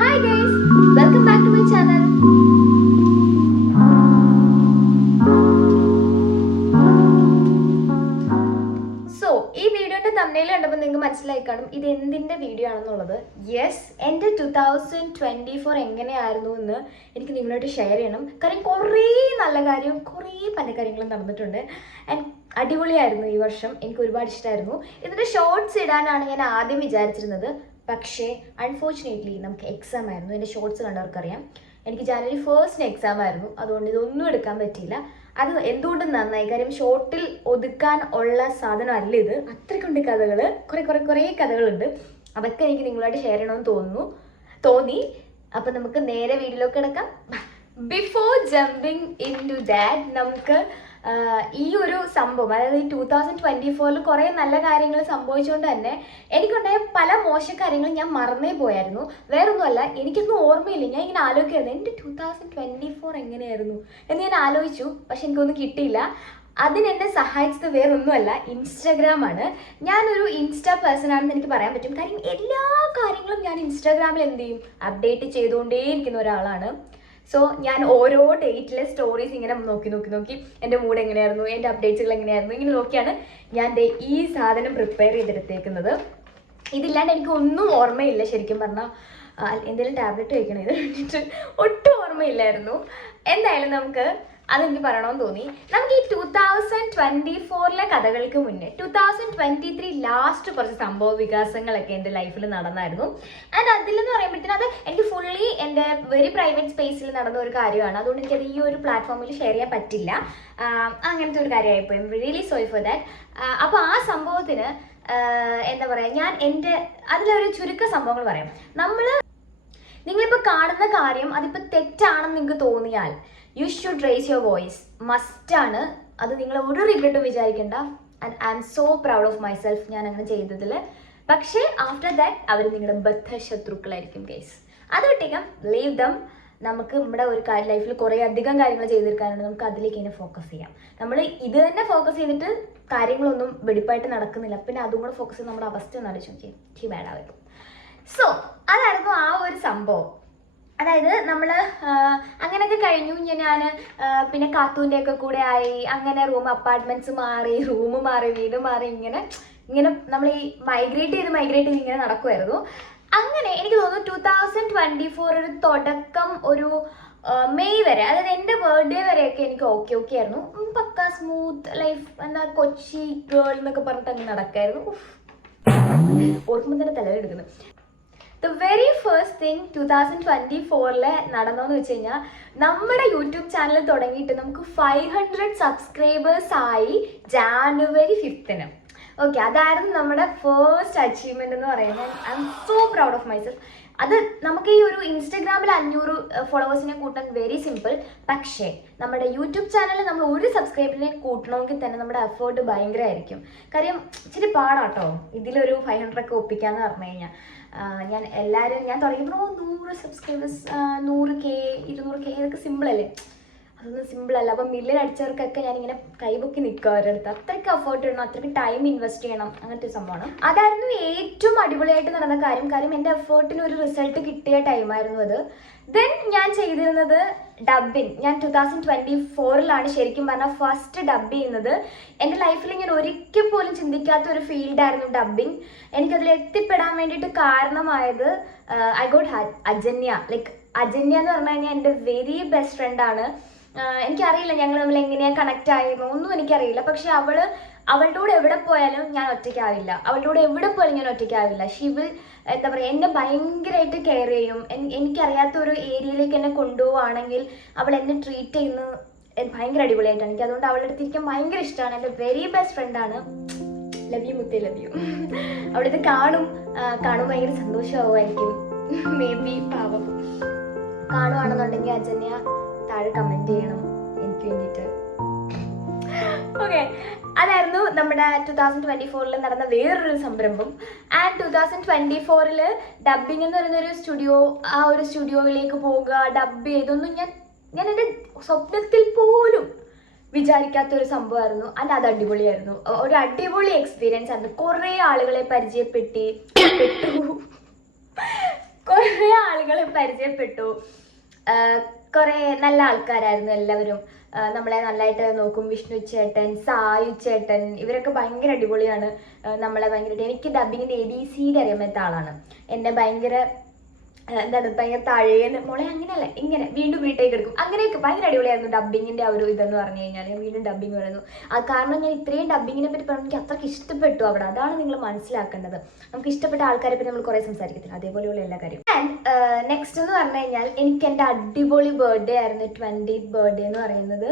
Hi guys, welcome back to my channel. ഈ വീഡിയോയുടെ തമ്മിൽ കണ്ടപ്പോൾ നിങ്ങൾക്ക് മനസ്സിലായി കാണും ഇത് എന്തിൻ്റെ വീഡിയോ ആണെന്നുള്ളത്. യെസ്, എൻ്റെ 2024 എങ്ങനെയായിരുന്നു എന്ന് എനിക്ക് നിങ്ങളോട് ഷെയർ ചെയ്യണം. കാര്യം കുറേ നല്ല കാര്യവും കുറേ പല കാര്യങ്ങളും നടന്നിട്ടുണ്ട്. ആൻഡ് അടിപൊളിയായിരുന്നു ഈ വർഷം. എനിക്ക് ഒരുപാട് ഇഷ്ടമായിരുന്നു. ഇതിൻ്റെ ഷോർട്സ് ഇടാനാണ് ഞാൻ ആദ്യം വിചാരിച്ചിരുന്നത്. പക്ഷേ അൺഫോർച്ചുനേറ്റ്ലി നമുക്ക് എക്സാം ആയിരുന്നു. എൻ്റെ ഷോർട്സ് കണ്ടവർക്കറിയാം, എനിക്ക് ജാനുവരി 1 എക്സാം ആയിരുന്നു. അതുകൊണ്ട് ഇതൊന്നും എടുക്കാൻ പറ്റിയില്ല. അത് എന്തുകൊണ്ടും നന്നായി. കാര്യം ഷോർട്ടിൽ ഒതുക്കാൻ ഉള്ള സാധനം അല്ല ഇത്. അത്രയ്ക്കുണ്ട് കഥകൾ, കുറേ കഥകളുണ്ട്. അതൊക്കെ എനിക്ക് നിങ്ങളായിട്ട് ഷെയർ ചെയ്യണമെന്ന് തോന്നി. അപ്പം നമുക്ക് നേരെ വീഡിയോയിലേക്ക് കിടക്കാം. Before jumping into that, നമുക്ക് ഈ ഒരു സംഭവം, അതായത് ഈ 2024 കുറേ നല്ല കാര്യങ്ങൾ സംഭവിച്ചുകൊണ്ട് തന്നെ എനിക്കുണ്ടായ പല മോശ കാര്യങ്ങളും ഞാൻ മറന്നേ പോയായിരുന്നു. വേറൊന്നുമല്ല, എനിക്കൊന്നും ഓർമ്മയില്ല. ഞാൻ ഇങ്ങനെ ആലോചിക്കായിരുന്നു എൻ്റെ 2024 എങ്ങനെയായിരുന്നു എന്ന് ഞാൻ ആലോചിച്ചു. പക്ഷെ എനിക്കൊന്നും കിട്ടിയില്ല. അതിനെന്നെ സഹായിച്ചത് വേറൊന്നുമല്ല, ഇൻസ്റ്റാഗ്രാമാണ്. ഞാനൊരു ഇൻസ്റ്റാ പേഴ്സൺ ആണെന്ന് എനിക്ക് പറയാൻ പറ്റും. കാര്യം എല്ലാ കാര്യങ്ങളും ഞാൻ ഇൻസ്റ്റാഗ്രാമിൽ എന്ത് ചെയ്യും, അപ്ഡേറ്റ് ചെയ്തുകൊണ്ടേയിരിക്കുന്ന ഒരാളാണ്. സോ ഞാൻ ഓരോ ഡേറ്റിലെ സ്റ്റോറീസ് ഇങ്ങനെ നോക്കി എൻ്റെ മൂഡ് എങ്ങനെയായിരുന്നു, എൻ്റെ അപ്ഡേറ്റ്സുകൾ എങ്ങനെയായിരുന്നു, ഇങ്ങനെ നോക്കിയാണ് ഞാൻ ഈ സാധനം പ്രിപ്പയർ ചെയ്തെടുത്തേക്കുന്നത്. ഇതില്ലാണ്ട് എനിക്ക് ഒന്നും ഓർമ്മയില്ല. ശരിക്കും പറഞ്ഞാൽ എന്തെങ്കിലും ടാബ്ലറ്റ് കഴിക്കണം, ഇത് വേണ്ടിയിട്ട് ഒട്ടും ഓർമ്മയില്ലായിരുന്നു. എന്തായാലും നമുക്ക് അതെനിക്ക് പറയണമെന്ന് തോന്നി. നമുക്ക് ഈ 2024 കഥകൾക്ക് മുന്നേ 2023 ലാസ്റ്റ് കുറച്ച് സംഭവ വികാസങ്ങളൊക്കെ എൻ്റെ ലൈഫിൽ നടന്നായിരുന്നു. ആൻഡ് അതിലെന്ന് പറയുമ്പോഴത്തേനും അത് എനിക്ക് ഫുള്ളി എൻ്റെ വെരി പ്രൈവറ്റ് സ്പേസിൽ നടന്ന ഒരു കാര്യമാണ്. അതുകൊണ്ട് എനിക്കത് ഈ ഒരു പ്ലാറ്റ്ഫോമിൽ ഷെയർ ചെയ്യാൻ പറ്റില്ല. അങ്ങനത്തെ ഒരു കാര്യമായിപ്പോയി. Really sorry for that. അപ്പോൾ ആ സംഭവത്തിന് എന്താ പറയുക, ഞാൻ എൻ്റെ അതിലൊരു ചുരുക്ക സംഭവങ്ങൾ പറയാം. നിങ്ങളിപ്പോൾ കാണുന്ന കാര്യം അതിപ്പോൾ തെറ്റാണെന്ന് നിങ്ങൾക്ക് തോന്നിയാൽ you should raise your voice. മസ്റ്റാണ്. അത് നിങ്ങൾ ഒരു റിഗ്രറ്റും വിചാരിക്കേണ്ട. And I am so proud of myself ഞാൻ അങ്ങനെ ചെയ്തതിൽ. പക്ഷേ ആഫ്റ്റർ ദാറ്റ് അവർ നിങ്ങളുടെ ബദ്ധശത്രുക്കളായിരിക്കും ഗൈസ്. അത് വിട്ടേക്കാം, ലീവ് ദം. നമുക്ക് നമ്മുടെ ഒരു ലൈഫിൽ കുറേ അധികം കാര്യങ്ങൾ ചെയ്തെടുക്കാനുണ്ട്. നമുക്ക് അതിലേക്ക് ഇങ്ങനെ ഫോക്കസ് ചെയ്യാം. നമ്മൾ ഇത് തന്നെ ഫോക്കസ് ചെയ്തിട്ട് കാര്യങ്ങളൊന്നും വെടിപ്പായിട്ട് നടക്കുന്നില്ല. പിന്നെ അതും കൂടെ ഫോക്കസ് ചെയ്ത് നമ്മുടെ അവസ്ഥ ഒന്ന് ആലോചിച്ച് നോക്കി ബാഡാവും. സോ അതായിരുന്നു ആ ഒരു സംഭവം. അതായത് നമ്മൾ അങ്ങനെയൊക്കെ കഴിഞ്ഞു. ഞാൻ പിന്നെ കാത്തൂൻ്റെ ഒക്കെ കൂടെ ആയി. അങ്ങനെ അപ്പാർട്ട്മെൻറ്റ്സ് മാറി, റൂം മാറി, വീട് മാറി, ഇങ്ങനെ നമ്മൾ ഈ മൈഗ്രേറ്റ് ചെയ്ത് ഇങ്ങനെ നടക്കുമായിരുന്നു. അങ്ങനെ എനിക്ക് തോന്നുന്നു 2024 ഒരു തുടക്കം, ഒരു മെയ് വരെ, അതായത് എൻ്റെ ബർത്ത്ഡേ വരെയൊക്കെ എനിക്ക് ഓക്കെ ആയിരുന്നു. പക്ക സ്മൂത്ത് ലൈഫ്. എന്താ കൊച്ചി ഗേൾ എന്നൊക്കെ പറഞ്ഞിട്ട് അങ്ങ് നടക്കായിരുന്നു. ഓർക്കുമ്പോൾ തന്നെ തലവെടുക്കുന്നു. ദ വെരി ഫസ്റ്റ് തിങ് 2024 നടന്നതെന്ന് വെച്ച് കഴിഞ്ഞാൽ, നമ്മുടെ യൂട്യൂബ് ചാനൽ തുടങ്ങിയിട്ട് നമുക്ക് 500 സബ്സ്ക്രൈബേഴ്സ് ആയി ജാനുവരി 5. ഓക്കെ, അതായിരുന്നു നമ്മുടെ ഫസ്റ്റ് അച്ചീവ്മെന്റ് എന്ന് പറയുന്നത്. I am so proud of myself. അത് നമുക്ക് ഈ ഒരു ഇൻസ്റ്റഗ്രാമിൽ 500 ഫോളോവേഴ്സിനെ കൂട്ടാൻ വെരി സിമ്പിൾ. പക്ഷേ നമ്മുടെ യൂട്യൂബ് ചാനലിൽ നമ്മൾ ഒരു സബ്സ്ക്രൈബറിനെ കൂട്ടണമെങ്കിൽ തന്നെ നമ്മുടെ എഫേർട്ട് ഭയങ്കരമായിരിക്കും. കാര്യം ഇച്ചിരി പാടാട്ടോ ഇതിലൊരു 500 ഒക്കെ ഒപ്പിക്കാന്ന് പറഞ്ഞു കഴിഞ്ഞാൽ. ഞാൻ തുടങ്ങിയപ്പോൾ 100 സബ്സ്ക്രൈബേഴ്സ്, 100K 200K, ഇതൊക്കെ സിമ്പിളല്ലേ? അതൊന്നും സിമ്പിളല്ല. അപ്പം മില്യൺ അടിച്ചവർക്കൊക്കെ ഞാനിങ്ങനെ കൈപൊക്കി നിൽക്കുക അവരുടെ അടുത്ത്. അത്രയ്ക്ക് എഫേർട്ട് ഇടണം, അത്രയ്ക്ക് ടൈം ഇൻവെസ്റ്റ് ചെയ്യണം, അങ്ങനത്തെ ഒരു സംഭവമാണ്. അതായിരുന്നു ഏറ്റവും അടിപൊളിയായിട്ട് നടന്ന കാര്യം. എൻ്റെ എഫേർട്ടിന് ഒരു റിസൾട്ട് കിട്ടിയ ടൈമായിരുന്നു അത്. ദെൻ ഞാൻ ചെയ്തിരുന്നത് ഡബ്ബിങ്. ഞാൻ 2024 ശരിക്കും പറഞ്ഞാൽ ഫസ്റ്റ് ഡബ് ചെയ്യുന്നത്. എൻ്റെ ലൈഫിൽ ഞാൻ ഒരിക്കൽ പോലും ചിന്തിക്കാത്ത ഒരു ഫീൽഡായിരുന്നു ഡബ്ബിങ്. എനിക്കതിൽ എത്തിപ്പെടാൻ വേണ്ടിയിട്ട് കാരണമായത് ഐ ഗോട്ട് അജന്യ. അജന്യ എന്ന് പറഞ്ഞു കഴിഞ്ഞാൽ എൻ്റെ വെരി ബെസ്റ്റ് ഫ്രണ്ടാണ്. എനിക്കറിയില്ല ഞങ്ങൾ തമ്മിൽ എങ്ങനെയാണ് കണക്റ്റ് ആയിരുന്നു, ഒന്നും എനിക്കറിയില്ല. പക്ഷെ അവളുടെ കൂടെ എവിടെ പോയാലും ഞാൻ ഒറ്റയ്ക്കാവില്ല. ഷീ വിൽ, എന്താ പറയുക, എന്നെ ഭയങ്കരമായിട്ട് കെയർ ചെയ്യും. എനിക്കറിയാത്ത ഒരു ഏരിയയിലേക്ക് എന്നെ കൊണ്ടുപോവുകയാണെങ്കിൽ അവൾ എന്നെ ട്രീറ്റ് ചെയ്യുന്നത് ഭയങ്കര അടിപൊളിയായിട്ടാണ്. എനിക്ക് അതുകൊണ്ട് അവളുടെ അടുത്ത് ഇരിക്കാൻ ഭയങ്കര ഇഷ്ടമാണ്. എൻ്റെ വെരി ബെസ്റ്റ് ഫ്രണ്ടാണ്. ലവ് യു മുത്തേ, ലവ് യു. അവളിത് കാണുമ്പോൾ ഭയങ്കര സന്തോഷമാവുമായിരിക്കും. മേ ബി പാവം. കാണുവാണെന്നുണ്ടെങ്കിൽ അജന്യ താഴെ കമൻറ്റ് ചെയ്യണം എനിക്ക് വേണ്ടിയിട്ട്. ഓക്കെ, അതായിരുന്നു നമ്മുടെ 2024 നടന്ന വേറൊരു സംരംഭം. ആൻഡ് 2024 ഡബ്ബിംഗ് എന്ന് പറയുന്ന ഒരു സ്റ്റുഡിയോ, ആ ഒരു സ്റ്റുഡിയോയിലേക്ക് പോവുക, ഡബ് ചെയ്തൊന്നും ഞാൻ എൻ്റെ സ്വപ്നത്തിൽ പോലും വിചാരിക്കാത്തൊരു സംഭവമായിരുന്നു. ആൻഡ് അത് അടിപൊളിയായിരുന്നു. ഒരു അടിപൊളി എക്സ്പീരിയൻസ് ആയിരുന്നു. കുറേ ആളുകളെ പരിചയപ്പെട്ടു. കുറേ ആളുകൾ പരിചയപ്പെട്ടു. കുറേ നല്ല ആൾക്കാരായിരുന്നു എല്ലാവരും. നമ്മളെ നല്ലതായിട്ട് നോക്കും. വിഷ്ണു ചേട്ടൻ, സായു ചേട്ടൻ, ഇവരൊക്കെ ഭയങ്കര അടിപൊളിയാണ്. നമ്മളെ ഭയങ്കരമായിട്ട് എനിക്ക് ഡബിങ്ങിൻ്റെ ABCD അറിയാൻ പറ്റാത്ത ആളാണ്. എന്നെ ഭയങ്കര എന്താണ് ഭയങ്കര തഴയെന്ന് മോളെ അങ്ങനെയല്ല ഇങ്ങനെ വീണ്ടും വീട്ടിലേക്ക് എടുക്കും. അങ്ങനെയൊക്കെ ഭയങ്കര അടിപൊളിയായിരുന്നു ഡബിങ്ങിൻ്റെ ആ ഒരു ഇതെന്ന് പറഞ്ഞു കഴിഞ്ഞാൽ. വീണ്ടും ഡബിങ് പറയുന്നു. കാരണം ഞാൻ ഇത്രയും ഡബിങ്ങിനെ പറ്റി പറഞ്ഞു എനിക്ക് അത്രയ്ക്ക് ഇഷ്ടപ്പെട്ടു അവിടെ. അതാണ് നിങ്ങൾ മനസ്സിലാക്കേണ്ടത്. നമുക്ക് ഇഷ്ടപ്പെട്ട ആൾക്കാരെ പറ്റി നമ്മൾ കുറേ സംസാരിക്കത്തില്ല, അതേപോലെയുള്ള എല്ലാ കാര്യവും. ആൻഡ് നെക്സ്റ്റ് എന്ന് പറഞ്ഞു കഴിഞ്ഞാൽ എനിക്ക് എൻ്റെ അടിപൊളി ബർത്ത്ഡേ ആയിരുന്നു 20th ബർത്ത്ഡേ എന്ന് പറയുന്നത്.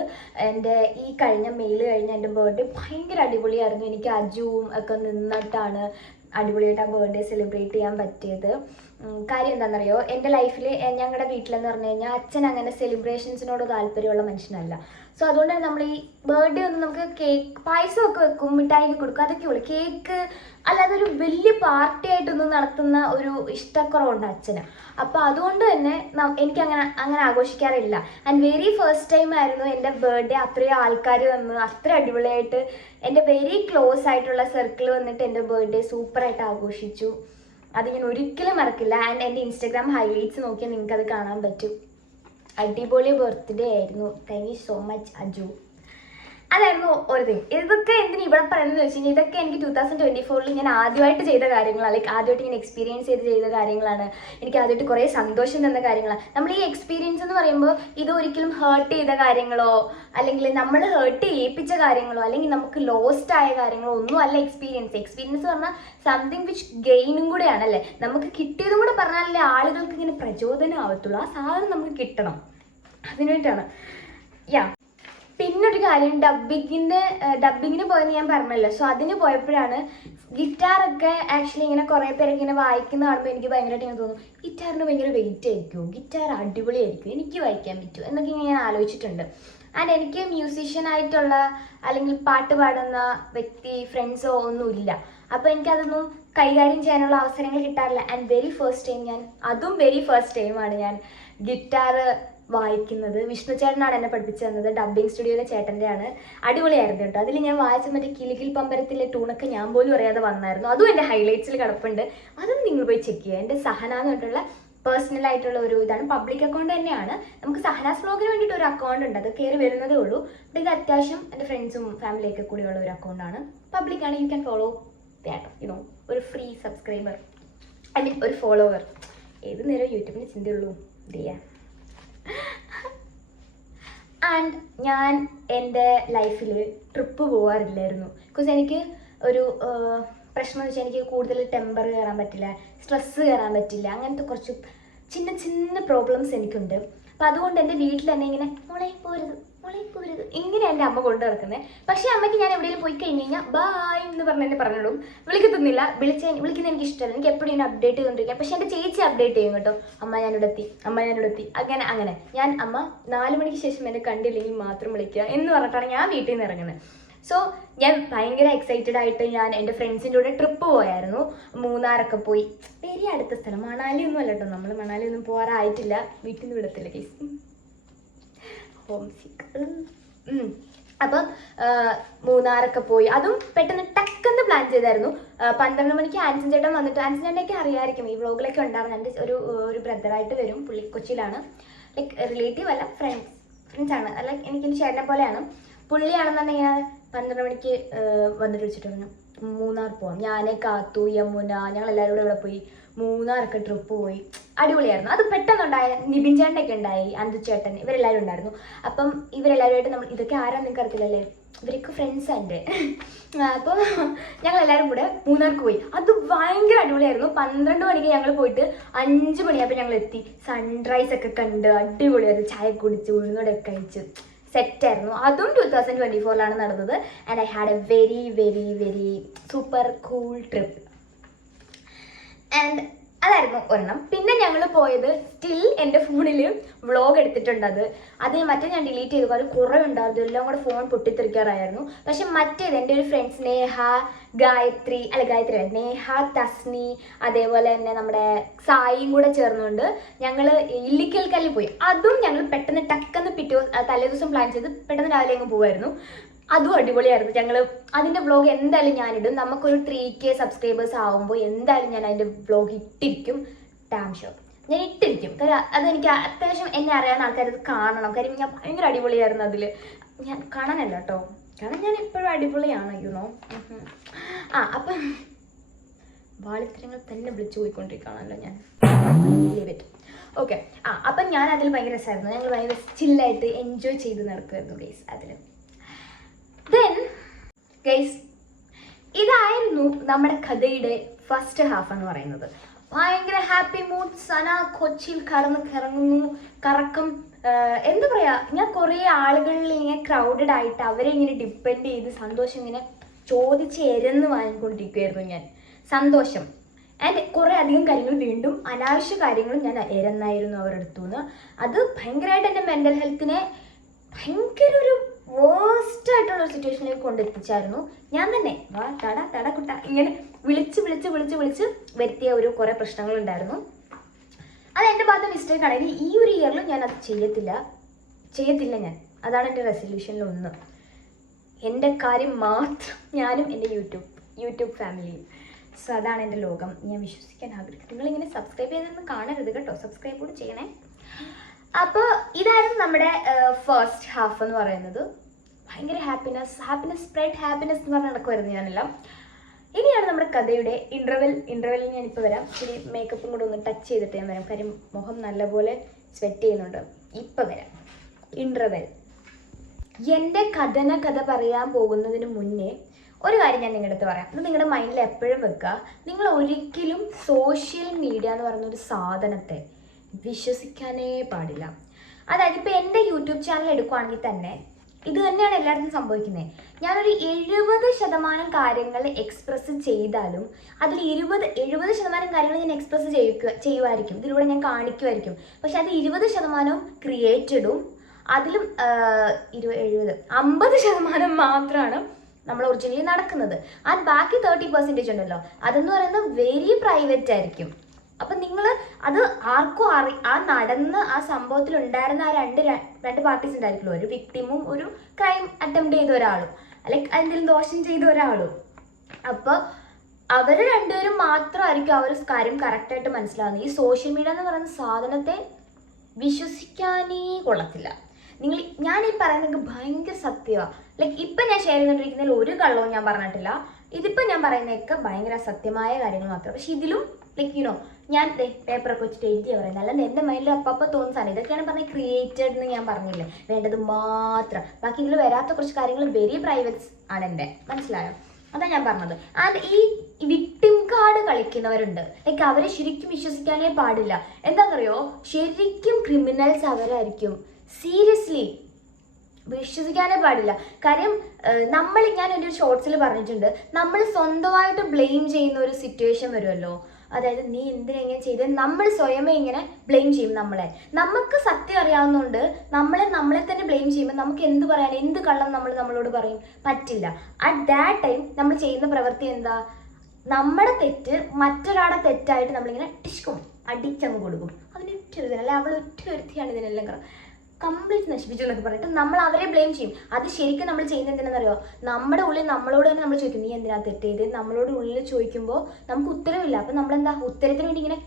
എൻ്റെ ഈ കഴിഞ്ഞ മെയിൽ കഴിഞ്ഞ എൻ്റെ ബർത്ത്ഡേ ഭയങ്കര അടിപൊളിയായിരുന്നു. എനിക്ക് അജുവും ഒക്കെ നിന്നിട്ടാണ് അടിപൊളിയായിട്ട് ആ ബർത്ത്ഡേ സെലിബ്രേറ്റ് ചെയ്യാൻ പറ്റിയത്. കാര്യം എന്താണെന്നറിയോ, എൻ്റെ ലൈഫിൽ ഞങ്ങളുടെ വീട്ടിലെന്ന് പറഞ്ഞു കഴിഞ്ഞാൽ അച്ഛൻ അങ്ങനെ സെലിബ്രേഷൻസിനോട് താല്പര്യമുള്ള മനുഷ്യനല്ല. സോ അതുകൊണ്ട് തന്നെ നമ്മൾ ഈ ബർത്ത്ഡേ ഒന്നും നമുക്ക് കേക്ക് പായസമൊക്കെ വെക്കും, മിഠായി കൊടുക്കും, അതൊക്കെ ഉള്ളു. കേക്ക് അല്ലാതെ ഒരു വലിയ പാർട്ടി ആയിട്ടൊന്നും നടത്തുന്ന ഒരു ഇഷ്ടക്കുറവുണ്ട് അച്ഛന്. അപ്പോൾ അതുകൊണ്ട് തന്നെ എനിക്ക് അങ്ങനെ ആഘോഷിക്കാറില്ല. ആൻഡ് വെരി ഫസ്റ്റ് ടൈം ആയിരുന്നു എൻ്റെ ബർത്ത്ഡേ അത്രയും ആൾക്കാർ വന്ന് അത്ര അടിപൊളിയായിട്ട് എൻ്റെ വെരി ക്ലോസ് ആയിട്ടുള്ള സർക്കിൾ വന്നിട്ട് എൻ്റെ ബർത്ത്ഡേ സൂപ്പറായിട്ട് ആഘോഷിച്ചു. അത് ഞാൻ ഒരിക്കലും മറക്കില്ല. ആൻഡ് എൻ്റെ ഇൻസ്റ്റാഗ്രാം ഹൈലൈറ്റ്സ് നോക്കിയാൽ നിങ്ങൾക്കത് കാണാൻ പറ്റും. അടിപൊളി ബർത്ത്ഡേ ആയിരുന്നു. Thank you so much Aju. അതായിരുന്നു ഒരു തിങ്. ഇതൊക്കെ എന്തിനാ ഇവിടെ പറയുന്നത് വെച്ച് കഴിഞ്ഞാൽ ഇതൊക്കെ എനിക്ക് 2024 ഞാൻ ആദ്യമായിട്ട് ചെയ്ത കാര്യങ്ങളാണ്. ലൈക്ക് ആദ്യമായിട്ട് ഞാൻ എക്സ്പീരിയൻസ് ചെയ്ത കാര്യങ്ങളാണ്. എനിക്ക് ആദ്യമായിട്ട് കുറേ സന്തോഷം തന്ന കാര്യങ്ങളാണ്. നമ്മൾ ഈ എക്സ്പീരിയൻസ് എന്ന് പറയുമ്പോൾ ഇത് ഒരിക്കലും ഹേർട്ട് ചെയ്ത കാര്യങ്ങളോ അല്ലെങ്കിൽ നമ്മൾ ഹേർട്ട് ചെയ്യിപ്പിച്ച കാര്യങ്ങളോ അല്ലെങ്കിൽ നമുക്ക് ലോസ്റ്റ് ആയ കാര്യങ്ങളോ ഒന്നും അല്ല എക്സ്പീരിയൻസ്. എക്സ്പീരിയൻസ് പറഞ്ഞാൽ സംതിങ് വിച്ച് ഗെയിനും കൂടെയാണ് അല്ലേ. നമുക്ക് കിട്ടിയതും കൂടെ പറഞ്ഞാലല്ലേ ആളുകൾക്ക് ഇങ്ങനെ പ്രചോദനം ആവത്തുള്ളൂ. ആ സാധനം നമുക്ക് കിട്ടണം, അതിനു വേണ്ടിയിട്ടാണ്. പിന്നൊരു കാര്യം, ഡബ്ബിങ്ങിന് പോയെന്ന് ഞാൻ പറഞ്ഞല്ലോ. സോ അതിന് പോയപ്പോഴാണ് ഗിറ്റാറൊക്കെ ആക്ച്വലി ഇങ്ങനെ കുറേ പേരൊക്കെ ഇങ്ങനെ വായിക്കുന്ന കാണുമ്പോൾ എനിക്ക് ഭയങ്കരമായിട്ട് ഇങ്ങനെ തോന്നും, ഗിറ്റാറിന് ഭയങ്കര വെയിറ്റ് ആയിരിക്കുമോ, ഗിറ്റാർ അടിപൊളിയായിരിക്കും, എനിക്ക് വായിക്കാൻ പറ്റുമോ എന്നൊക്കെ ഞാൻ ആലോചിച്ചിട്ടുണ്ട്. ആൻഡ് എനിക്ക് മ്യൂസീഷ്യനായിട്ടുള്ള അല്ലെങ്കിൽ പാട്ട് പാടുന്ന വ്യക്തി ഫ്രണ്ട്സോ ഒന്നുമില്ല. അപ്പോൾ എനിക്കതൊന്നും കൈകാര്യം ചെയ്യാനുള്ള അവസരങ്ങൾ കിട്ടാറില്ല. ആൻഡ് വെരി ഫസ്റ്റ് ടൈമാണ് ഞാൻ ഗിറ്റാർ വായിക്കുന്നത്. വിഷ്ണു ചേട്ടനാണ് എന്നെ പഠിപ്പിച്ചു തന്നത്. ഡബ്ബിങ് സ്റ്റുഡിയോയിലെ ചേട്ടൻ്റെയാണ്. അടിപൊളിയായിരുന്നു കേട്ടോ. അതിൽ ഞാൻ വായിച്ച മറ്റേ കിലുകിൽ പമ്പരത്തിലെ ടൂണൊക്കെ ഞാൻ പോലും അറിയാതെ വന്നായിരുന്നു. അതും എൻ്റെ ഹൈലൈറ്റ്സിൽ കിടപ്പുണ്ട്. അതും നിങ്ങൾ പോയി ചെക്ക് ചെയ്യുക. എൻ്റെ സഹന എന്ന് പറഞ്ഞിട്ടുള്ള പേഴ്സണൽ ആയിട്ടുള്ള ഒരു ഇതാണ്. പബ്ലിക് അക്കൗണ്ട് തന്നെയാണ്. നമുക്ക് സഹനാസ് വ്ലോഗിന് വേണ്ടിയിട്ട് ഒരു അക്കൗണ്ട് ഉണ്ട്, അത് കയറി വരുന്നതേ ഉള്ളൂ. ബട്ട് ഇത് അത്യാവശ്യം എൻ്റെ ഫ്രണ്ട്സും ഫാമിലിയൊക്കെ കൂടിയുള്ള ഒരു അക്കൗണ്ടാണ്. പബ്ലിക്കാണ്. You can follow that. ഒരു ഫ്രീ സബ്സ്ക്രൈബർ, ഐ മീൻ ഒരു ഫോളോവർ. ഏത് നേരം യൂട്യൂബിന് ചിന്തയുള്ളൂ ദിയ. ആൻഡ് ഞാൻ എൻ്റെ ലൈഫിൽ ട്രിപ്പ് പോകാറില്ലായിരുന്നു. ബിക്കോസ് എനിക്ക് ഒരു പ്രശ്നം എന്ന് വെച്ചാൽ എനിക്ക് കൂടുതൽ ടെമ്പർ കയറാൻ പറ്റില്ല, സ്ട്രെസ്സ് കയറാൻ പറ്റില്ല. അങ്ങനത്തെ കുറച്ച് ചിന്ന പ്രോബ്ലംസ് എനിക്കുണ്ട്. അപ്പം അതുകൊണ്ട് എൻ്റെ വീട്ടിൽ തന്നെ ഇങ്ങനെ മോളെ പോരുത് ഇങ്ങനെ എൻ്റെ അമ്മ കൊണ്ടു നടക്കുന്നത്. പക്ഷേ അമ്മയ്ക്ക് ഞാൻ എവിടെയെങ്കിലും പോയി കഴിഞ്ഞ് കഴിഞ്ഞാൽ ബായ് എന്ന് പറഞ്ഞ് എന്നെ പറഞ്ഞോളും. വിളിക്കത്തൊന്നുമില്ല. വിളിക്കുന്നത് എനിക്ക് ഇഷ്ടമല്ല. എനിക്ക് എപ്പോഴും ഇങ്ങനെ അപ്ഡേറ്റ് ചെയ്തുകൊണ്ടിരിക്കാം. പക്ഷേ എൻ്റെ ചേച്ചി അപ്ഡേറ്റ് ചെയ്യും കേട്ടോ. അമ്മ ഞാനിവിടെ എത്തി അങ്ങനെ ഞാൻ അമ്മ 4 മണിക്ക് ശേഷം എന്നെ കണ്ടില്ലെങ്കിൽ മാത്രം വിളിക്കുക എന്ന് പറഞ്ഞിട്ടാണ് ഞാൻ വീട്ടിൽ നിന്ന് ഇറങ്ങുന്നത്. സോ ഞാൻ ഭയങ്കര എക്സൈറ്റഡ് ആയിട്ട് ഞാൻ എൻ്റെ ഫ്രണ്ട്സിൻ്റെ കൂടെ ട്രിപ്പ് പോയായിരുന്നു. മൂന്നാറൊക്കെ പോയി. വെരി അടുത്ത സ്ഥലം, മണാലി ഒന്നും അല്ല കേട്ടോ. നമ്മൾ മണാലി ഒന്നും പോകാറായിട്ടില്ല. വീട്ടിൽ നിന്ന് വിടത്തില്ല കേസ്, ഹോം സിക്ക്. അപ്പം മൂന്നാറൊക്കെ പോയി. അതും പെട്ടെന്ന് ടക്കെന്ന് പ്ലാൻ ചെയ്തായിരുന്നു. 12 മണിക്ക് ആൻസൺ ചേട്ടൻ വന്നിട്ട്, ആൻസൺ ചേട്ടനൊക്കെ അറിയാമായിരിക്കും, ഈ വ്ളോഗിലൊക്കെ ഉണ്ടായിരുന്നു. എൻ്റെ ഒരു ബ്രദറായിട്ട് വരും. പുള്ളി കൊച്ചിയിലാണ്. ലൈക്ക് റിലേറ്റീവ് അല്ല, ഫ്രണ്ട്സാണ്. അല്ല എനിക്കെൻ്റെ ചേട്ടനെ പോലെയാണ്. പുള്ളിയാണെന്നുണ്ടെങ്കിൽ 12 മണിക്ക് വന്നിട്ട് വിളിച്ചിട്ട് പറഞ്ഞു മൂന്നാർ പോവാം. ഞാൻ, കാത്തു, യമുന, ഞങ്ങളെല്ലാവരും കൂടെ ഇവിടെ പോയി മൂന്നാറൊക്കെ ട്രിപ്പ് പോയി. അടിപൊളിയായിരുന്നു. അത് പെട്ടെന്നുണ്ടായ. നിബിൻ ചേട്ടനൊക്കെ ഉണ്ടായി, അന്തു ചേട്ടൻ, ഇവരെല്ലാവരും ഉണ്ടായിരുന്നു. അപ്പം ഇവരെല്ലാവരുമായിട്ട് നമ്മൾ, ഇതൊക്കെ ആരാ നിങ്ങൾക്ക് അറിയത്തില്ലല്ലേ, ഇവരൊക്കെ ഫ്രണ്ട്സാണ് എൻ്റെ. അപ്പോൾ ഞങ്ങളെല്ലാവരും കൂടെ മൂന്നാർക്ക് പോയി. അത് ഭയങ്കര അടിപൊളിയായിരുന്നു. 12 മണിക്ക് ഞങ്ങൾ പോയിട്ട് 5 മണിയായപ്പോൾ ഞങ്ങൾ എത്തി. സൺറൈസ് ഒക്കെ കണ്ട് അടിപൊളിയായിരുന്നു. ചായ കുടിച്ച് ഉഴുന്നോടൊക്കെ കഴിച്ച് സെറ്റായിരുന്നു. അതും 2024 നടന്നത്. And I had A very very very super cool trip. And അതായിരുന്നു ഒരെണ്ണം. പിന്നെ ഞങ്ങൾ പോയത് സ്റ്റിൽ എൻ്റെ ഫോണിൽ വ്ളോഗ് എടുത്തിട്ടുണ്ട്. അത് മറ്റേ ഞാൻ ഡിലീറ്റ് ചെയ്തു. അത് കുറേ ഉണ്ടായിരുന്നു. എല്ലാം കൂടെ ഫോൺ പൊട്ടിത്തെറിക്കാറായിരുന്നു. പക്ഷെ മറ്റേത് എൻ്റെ ഒരു ഫ്രണ്ട്സ് നേഹ, നേഹ, തസ്നി, അതേപോലെ തന്നെ നമ്മുടെ സായിയും കൂടെ ചേർന്നുകൊണ്ട് ഞങ്ങൾ ഇല്ലിക്കൽ കല്ലിൽ പോയി. അതും ഞങ്ങൾ പെട്ടെന്ന് ടക്കെന്ന് തലേ ദിവസം പ്ലാൻ ചെയ്ത് പെട്ടെന്ന് രാവിലെ അങ്ങ് പോകുമായിരുന്നു. അതും അടിപൊളിയായിരുന്നു. ഞങ്ങൾ അതിൻ്റെ വ്ളോഗ് എന്തായാലും ഞാനിടും. നമുക്കൊരു 3K സബ്സ്ക്രൈബേഴ്സ് ആകുമ്പോൾ എന്തായാലും ഞാൻ അതിൻ്റെ വ്ളോഗ് ഇട്ടിരിക്കും. Dam show. ഞാൻ ഇട്ടിരിക്കും. കാര്യം അതെനിക്ക് അത്യാവശ്യം എന്നെ അറിയാവുന്ന ആൾക്കാരത് കാണണം. കാര്യം ഞാൻ ഭയങ്കര അടിപൊളിയായിരുന്നു അതിൽ. ഞാൻ കാണാനല്ല കേട്ടോ, കാരണം ഞാൻ എപ്പോഴും അടിപൊളിയാണ്, യുനോ. അപ്പം വാളിത്തരങ്ങൾ തന്നെ വിളിച്ചു പോയിക്കൊണ്ടിരിക്കുകയാണല്ലോ ഞാൻ. ഓക്കെ. അപ്പം ഞാൻ അതിൽ ഭയങ്കര രസമായിരുന്നു. ഞങ്ങൾ ഭയങ്കര ചില്ലായിട്ട് എൻജോയ് ചെയ്ത് നടക്കുമായിരുന്നു ഗൈസ് അതിൽ. ദെൻ ഗൈസ്, ഇതായിരുന്നു നമ്മുടെ കഥയുടെ ഫസ്റ്റ് ഹാഫ് എന്ന് പറയുന്നത്. ഭയങ്കര ഹാപ്പി മൂഡ്. സന കൊച്ചിയിൽ കറങ്ങുന്നു, കറക്കം. എന്താ പറയുക, ഞാൻ കുറേ ആളുകളിൽ ഇങ്ങനെ ക്രൗഡഡ് ആയിട്ട് അവരെ ഇങ്ങനെ ഡിപ്പെൻഡ് ചെയ്ത് സന്തോഷം ഇങ്ങനെ ചോദിച്ച് എരന്ന് വാങ്ങിക്കൊണ്ടിരിക്കുമായിരുന്നു ഞാൻ. സന്തോഷം ആൻഡ് കുറേ അധികം കാര്യങ്ങൾ, വീണ്ടും അനാവശ്യ കാര്യങ്ങളും ഞാൻ എരന്നായിരുന്നു അവരുടെ അടുത്തുനിന്ന്. അത് ഭയങ്കരമായിട്ട് എൻ്റെ മെൻ്റൽ ഹെൽത്തിനെ ഭയങ്കര ഒരു വേസ്റ്റ് ആയിട്ടുള്ള ഒരു സിറ്റുവേഷനിലേക്ക് കൊണ്ടെത്തിച്ചായിരുന്നു. ഞാൻ തന്നെ വാ തട കുട്ട ഇങ്ങനെ വിളിച്ച് വരുത്തിയ ഒരു കുറേ പ്രശ്നങ്ങളുണ്ടായിരുന്നു. അത് എൻ്റെ ഭാഗത്തെ മിസ്റ്റേക്ക് ആണ്. ഈ ഒരു ഇയറിൽ ഞാൻ അത് ചെയ്യത്തില്ല ഞാൻ. അതാണ് എൻ്റെ റെസൊല്യൂഷനിലൊന്ന്. എൻ്റെ കാര്യം മാത്രം, ഞാനും എൻ്റെ യൂട്യൂബ് ഫാമിലിയും. സോ അതാണ് എൻ്റെ ലോകം. ഞാൻ വിശ്വസിക്കാൻ ആഗ്രഹിക്കുന്നു. നിങ്ങളിങ്ങനെ സബ്സ്ക്രൈബ് ചെയ്തൊന്നും കാണരുത് കേട്ടോ, സബ്സ്ക്രൈബ് കൂടി ചെയ്യണേ. അപ്പോൾ ഇതായിരുന്നു നമ്മുടെ ഫസ്റ്റ് ഹാഫ് എന്ന് പറയുന്നത്. ഭയങ്കര ഹാപ്പിനെസ് സ്പ്രെഡ് ഹാപ്പിനെസ് എന്ന് പറഞ്ഞ് നടക്കുമായിരുന്നു ഞാനെല്ലാം. ഇനിയാണ് നമ്മുടെ കഥയുടെ ഇൻ്റർവെല്ലിൽ ഞാനിപ്പോൾ വരാം. ഇനി മേക്കപ്പും കൂടെ ഒന്ന് ടച്ച് ചെയ്തിട്ട് ഞാൻ വരാം. കാര്യം മുഖം നല്ലപോലെ സ്വെറ്റ് ചെയ്യുന്നുണ്ട്. ഇപ്പം വരാം ഇൻ്റർവെൽ. എൻ്റെ കഥ പറയാൻ പോകുന്നതിന് മുന്നേ ഒരു കാര്യം ഞാൻ നിങ്ങളുടെ അടുത്ത് പറയാം. അത് നിങ്ങളുടെ മൈൻഡിൽ എപ്പോഴും വെക്കുക. നിങ്ങൾ ഒരിക്കലും സോഷ്യൽ മീഡിയ എന്ന് പറയുന്നൊരു സാധനത്തെ വിശ്വസിക്കാനേ പാടില്ല. അതായത് ഇപ്പോൾ എൻ്റെ യൂട്യൂബ് ചാനൽ എടുക്കുകയാണെങ്കിൽ തന്നെ ഇത് തന്നെയാണ് എല്ലായിടത്തും സംഭവിക്കുന്നത്. ഞാനൊരു 70% കാര്യങ്ങൾ എക്സ്പ്രസ് ചെയ്താലും അതിൽ 70% കാര്യങ്ങൾ ഞാൻ എക്സ്പ്രസ് ചെയ്യുമായിരിക്കും, ഇതിലൂടെ ഞാൻ കാണിക്കുമായിരിക്കും. പക്ഷെ അത് 20% ക്രിയേറ്റഡും അതിലും 50% മാത്രമാണ് നമ്മൾ ഒറിജിനലി നടക്കുന്നത്. ആ ബാക്കി 30% ഉണ്ടല്ലോ, അതെന്ന് പറയുന്നത് വെരി പ്രൈവറ്റ് ആയിരിക്കും. അപ്പം നിങ്ങൾ അത് ആർക്കും നടന്ന് ആ സംഭവത്തിൽ ഉണ്ടായിരുന്ന ആ രണ്ട് പാർട്ടീസ് ഉണ്ടായിരിക്കുള്ളൂ. ഒരു വിക്ടിമും ഒരു ക്രൈം അറ്റംപ്റ്റ് ചെയ്ത ഒരാളും, ലൈക്ക് എന്തെങ്കിലും ദോഷം ചെയ്ത ഒരാളും. അപ്പോൾ അവർ രണ്ടുപേരും മാത്രമായിരിക്കും ആ ഒരു കാര്യം കറക്റ്റായിട്ട് മനസ്സിലാവുന്നത്. ഈ സോഷ്യൽ മീഡിയ എന്ന് പറയുന്ന സാധനത്തെ വിശ്വസിക്കാനേ കൊള്ളത്തില്ല. ഞാൻ ഈ പറയുന്നത് ഭയങ്കര സത്യമാണ്. ലൈക്ക് ഇപ്പം ഞാൻ ഷെയർ ചെയ്തുകൊണ്ടിരിക്കുന്നതിൽ ഒരു കള്ളവും ഞാൻ പറഞ്ഞിട്ടില്ല. ഇതിപ്പോൾ ഞാൻ പറയുന്നതൊക്കെ ഭയങ്കര സത്യമായ കാര്യങ്ങൾ മാത്രം. പക്ഷെ ഇതിലും ലൈക്ക് ഞാൻ പേപ്പറൊക്കെ വെച്ചിട്ട് എഴുതിയാ പറയുന്നത്. അല്ലാതെ എൻ്റെ മൈൻഡിൽ അപ്പം തോന്നുന്ന സാധനം ഇതൊക്കെയാണ് പറഞ്ഞത് ക്രിയേറ്റഡ് എന്ന് ഞാൻ പറഞ്ഞില്ലേ, വേണ്ടത് മാത്രം. ബാക്കി ഇതിൽ വരാത്ത കുറച്ച് കാര്യങ്ങൾ വെരി പ്രൈവറ്റ്സ് ആണ് എൻ്റെ, മനസ്സിലായോ? അതാണ് ഞാൻ പറഞ്ഞത്. ആൻഡ് ഈ വിക്ടിം കാർഡ് കളിക്കുന്നവരുണ്ട്, ലൈക്ക് അവരെ ശരിക്കും വിശ്വസിക്കാനേ പാടില്ല. എന്താണെന്നറിയോ, ശരിക്കും ക്രിമിനൽസ് അവരായിരിക്കും. സീരിയസ്ലി വിശ്വസിക്കാനേ പാടില്ല. കാര്യം ഞാൻ എൻ്റെ ഒരു ഷോർട്സിൽ പറഞ്ഞിട്ടുണ്ട്, നമ്മൾ സ്വന്തമായിട്ട് ബ്ലെയിം ചെയ്യുന്ന ഒരു സിറ്റുവേഷൻ വരുമല്ലോ. അതായത് നീ എന്തിനെങ്ങനെ ചെയ്ത് നമ്മൾ സ്വയമേ ഇങ്ങനെ ബ്ലെയിം ചെയ്യും നമുക്ക് സത്യം അറിയാവുന്നതുകൊണ്ട് നമ്മളെ തന്നെ ബ്ലെയിം ചെയ്യുമ്പോൾ നമുക്ക് എന്ത് പറയാൻ, എന്ത് കള്ളം നമ്മളോട് പറയും, പറ്റില്ല. അറ്റ് ദാറ്റ് ടൈം നമ്മൾ ചെയ്യുന്ന പ്രവൃത്തി എന്താ, നമ്മുടെ തെറ്റ് മറ്റൊരാളുടെ തെറ്റായിട്ട് നമ്മളിങ്ങനെ ടിഷ്കും അടിച്ചങ്ങ് കൊടുക്കും. അവനൊറ്റൊരുത്തൻ അല്ലെ അവൾ ഒറ്റൊരുത്തിയാണ് ഇതിനെല്ലാം കംപ്ലീറ്റ് നശിപ്പിച്ചു എന്നൊക്കെ പറഞ്ഞിട്ട് നമ്മൾ അവരെ ബ്ലെയിം ചെയ്യും. അത് ശരിക്കും നമ്മൾ ചെയ്യുന്നത് എന്തിനാണെന്നറിയോ, നമ്മുടെ ഉള്ളിൽ നമ്മളോട് തന്നെ നമ്മൾ ചോദിക്കും നീ എന്തിനാ തെറ്റ് ചെയ്ത്, നമ്മളോട് ഉള്ളിൽ ചോദിക്കുമ്പോൾ നമുക്ക് ഉത്തരവില്ല. അപ്പം നമ്മളെന്താ ഉത്തരത്തിന് വേണ്ടി ഇങ്ങനെ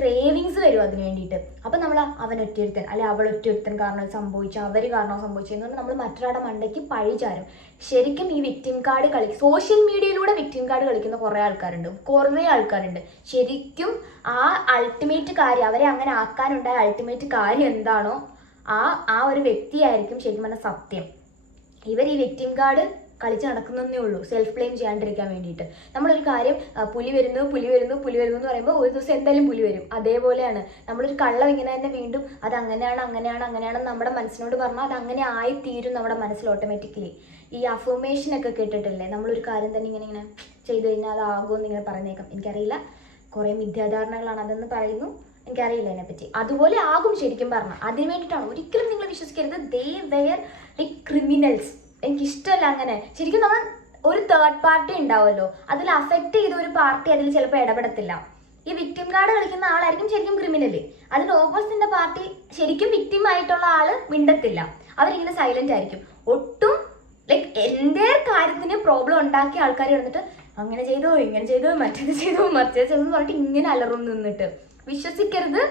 ക്രേവിങ്സ് വരും അതിന് വേണ്ടിയിട്ട്. അപ്പം നമ്മൾ അവൻ ഒറ്റൊരുത്തൻ അല്ലെ അവൾ ഒറ്റൊരുത്തൻ കാരണം സംഭവിച്ചു, അവർ കാരണം സംഭവിച്ചതെന്ന് പറഞ്ഞാൽ നമ്മൾ മറ്റൊരാളുടെ മണ്ടയ്ക്ക് പഴി ചാരും. ശരിക്കും ഈ വിക്ടിം കാർഡ് സോഷ്യൽ മീഡിയയിലൂടെ വിക്ടിം കാർഡ് കളിക്കുന്ന കുറേ ആൾക്കാരുണ്ട്. ശരിക്കും ആ അൾട്ടിമേറ്റ് കാര്യം, അവരെ അങ്ങനെ ആക്കാനുണ്ടായ അൾട്ടിമേറ്റ് കാര്യം എന്താണോ ആ ഒരു വ്യക്തിയായിരിക്കും ശരിക്കും പറഞ്ഞാൽ സത്യം. ഇവർ ഈ വിക്ടിം കാർഡ് കളിച്ച് നടക്കുന്നതേ ഉള്ളൂ, സെൽഫ് ബ്ലെയിം ചെയ്യാണ്ടിരിക്കാൻ വേണ്ടിയിട്ട്. നമ്മളൊരു കാര്യം പുലി വരുന്നു എന്ന് പറയുമ്പോൾ ഒരു ദിവസം എന്തായാലും പുലി വരും. അതേപോലെയാണ് നമ്മളൊരു കള്ളം ഇങ്ങനെ തന്നെ വീണ്ടും അത് അങ്ങനെയാണ് നമ്മുടെ മനസ്സിനോട് പറഞ്ഞാൽ അത് അങ്ങനെ ആയിത്തീരും നമ്മുടെ മനസ്സിൽ ഓട്ടോമാറ്റിക്കലി. ഈ അഫർമേഷനൊക്കെ കേട്ടിട്ടില്ലേ, നമ്മളൊരു കാര്യം തന്നെ ഇങ്ങനെ ചെയ്ത് കഴിഞ്ഞാൽ അതാകുമെന്ന് ഇങ്ങനെ പറഞ്ഞേക്കാം. എനിക്കറിയില്ല, കുറേ മിഥ്യാധാരണകളാണ് അതെന്ന് പറയുന്നു, എനിക്കറിയില്ല അതിനെപ്പറ്റി. അതുപോലെ ആകും ശരിക്കും പറഞ്ഞാൽ. അതിന് വേണ്ടിയിട്ടാണ് ഒരിക്കലും നിങ്ങൾ വിശ്വസിക്കരുത്. They were like criminals. എനിക്കിഷ്ടമല്ല അങ്ങനെ. ശരിക്കും നമ്മൾ ഒരു തേർഡ് പാർട്ടി ഉണ്ടാവുമല്ലോ, അതിൽ അഫക്റ്റ് ചെയ്ത ഒരു പാർട്ടി അതിൽ ചിലപ്പോൾ ഇടപെടത്തില്ല. ഈ വിക്ടിം കാർഡ് കളിക്കുന്ന ആളായിരിക്കും ശരിക്കും ക്രിമിനൽ. അതിന് ഓപ്പോസിറ്റിന്റെ പാർട്ടി ശരിക്കും വിക്ടിം ആയിട്ടുള്ള ആള് മിണ്ടത്തില്ല, അവരിങ്ങനെ സൈലന്റ് ആയിരിക്കും. ഒട്ടും ലൈക്ക് എൻ്റെ കാര്യത്തിന് പ്രോബ്ലം ഉണ്ടാക്കിയ ആൾക്കാർ വന്നിട്ട് അങ്ങനെ ചെയ്തോ ഇങ്ങനെ ചെയ്തോ മറ്റേത് ചെയ്തോ എന്ന് പറഞ്ഞിട്ട് ഇങ്ങനെ അലറും നിന്നിട്ട്. വിശ്വസിക്കരുത്,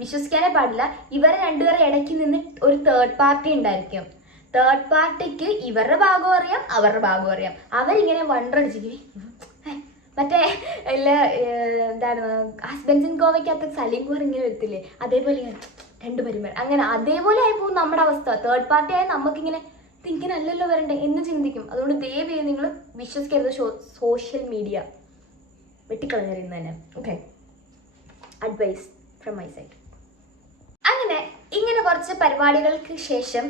വിശ്വസിക്കാനേ പാടില്ല. ഇവരെ രണ്ടുപേരെ ഇടയ്ക്ക് നിന്ന് ഒരു തേർഡ് പാർട്ടി ഉണ്ടായിരിക്കും. തേർഡ് പാർട്ടിക്ക് ഇവരുടെ ഭാഗവും അറിയാം, അവരുടെ ഭാഗവും അറിയാം. അവരിങ്ങനെ വണ്ടടിച്ചിട്ട് മറ്റേ എല്ലാ എന്താണ് ഹസ്ബൻഡ്സ് ഇൻ ഗോവയ്ക്കകത്ത് സലീം കുമാർ ഇങ്ങനെ വരത്തില്ലേ, അതേപോലെ ഇങ്ങനെ രണ്ടുപേരും അങ്ങനെ അതേപോലെ ആയി പോകും നമ്മുടെ അവസ്ഥ. തേർഡ് പാർട്ടി ആയ നമുക്കിങ്ങനെ ഇങ്ങനെ അല്ലല്ലോ വരണ്ടേ എന്ന് ചിന്തിക്കും. അതുകൊണ്ട് ദയവായി നിങ്ങൾ വിശ്വസിക്കരുത് സോഷ്യൽ മീഡിയ. വെട്ടിക്കളഞ്ഞിരുന്നു തന്നെ. Okay, advice from my side. അങ്ങനെ ഇങ്ങനെ കുറച്ച് പരിപാടികൾക്ക് ശേഷം